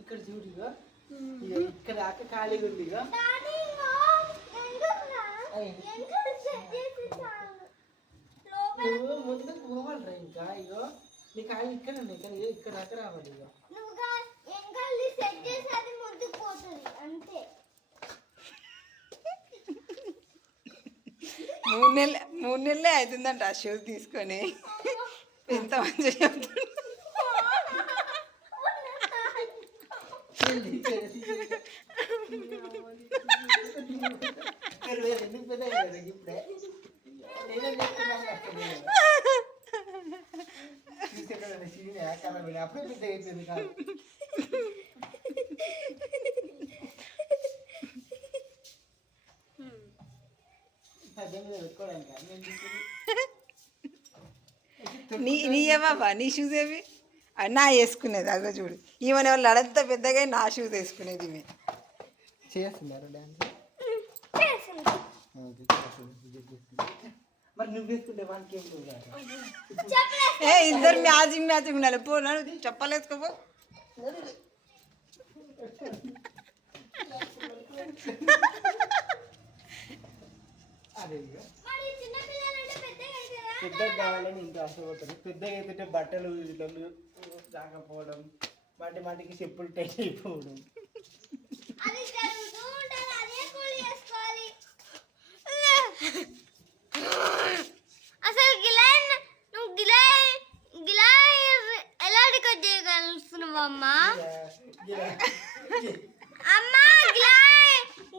ఇక్కడ చూడు ఇక్కడ దాకా ఖాళీగా ఉంది నువ్వు ముందుకు పోవాలరా ఇంకా ఇగో నీ కాళ్ళు ఇక్కడ ఉన్నాయి కానీ ఇక్కడ దాకా రావాలి ఇక మూడు నెలలే అవుతుందంట ఆ షూస్ తీసుకొని ఎంత మంచిగా చెప్తుంది ఇప్పుడే అప్పుడే పెద్ద అయిపోయింది కాదు నీయే బాబా నీ షూస్ ఏవి నా వేసుకునేది అదో చూడు ఈమె వాళ్ళు అడంతా పెద్దగా నా షూస్ వేసుకునేది ఈమె చేస్తున్నారు డాన్స్ మరి నువ్వు వేసుకుంటే వానికి ఏం ఇద్దరు మ్యాచింగ్ ఉండాలి పో చెప్పలేసుకోపో పెద్దగా కావాలని ఇంకా ఆశపోతారు పెద్దగా అయితే బట్టలు వీళ్ళు రాకపోవడం మాటికి చెప్పులు టైట్ అయిపోవడం అసలు గిలా ఎలా రికార్డ్ చేయగలుగుతున్నావు అమ్మా అమ్మా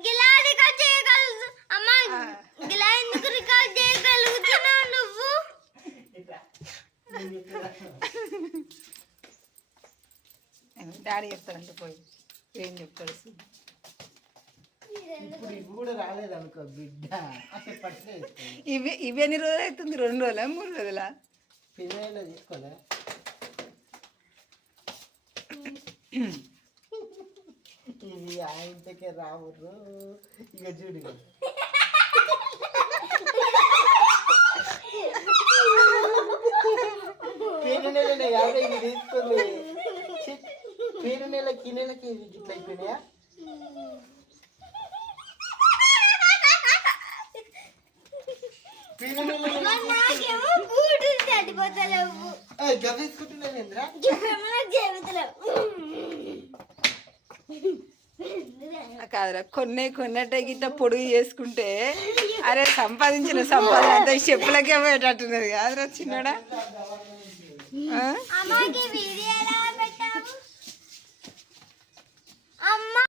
గిలా రికార్డ్ చేయగలుగు అమ్మా గిలా ఎందుకు రికార్డ్ చేయగలుగుతున్నావు నువ్వు డాడీ చెప్తారంటే పోయి ఏం చెప్తాడు ఇప్పుడు ఇవి కూడా రాలేదు అనుకో బిడ్డ అసలు పట్టే ఇవి ఎన్ని రోజులు అవుతుంది 2 రోజులా 3 రోజులా పిల్లలు తీసుకోలే ఇది ఆయనకే రావురు ఇక చూడు పేరు నెల యాభై ఇది తీసుకుంది పేరు నెలకి ఈ నెలకి ఇట్లా అయిపోయినాయా కాదురా కొన్నట్టే గిట్ట పొడుగు చేసుకుంటే అరే సంపాదన అంత చెప్పులకే పోయేటట్టున్నది కాదురా చిన్నడా